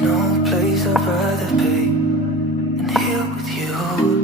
no place I'd rather be than here with you.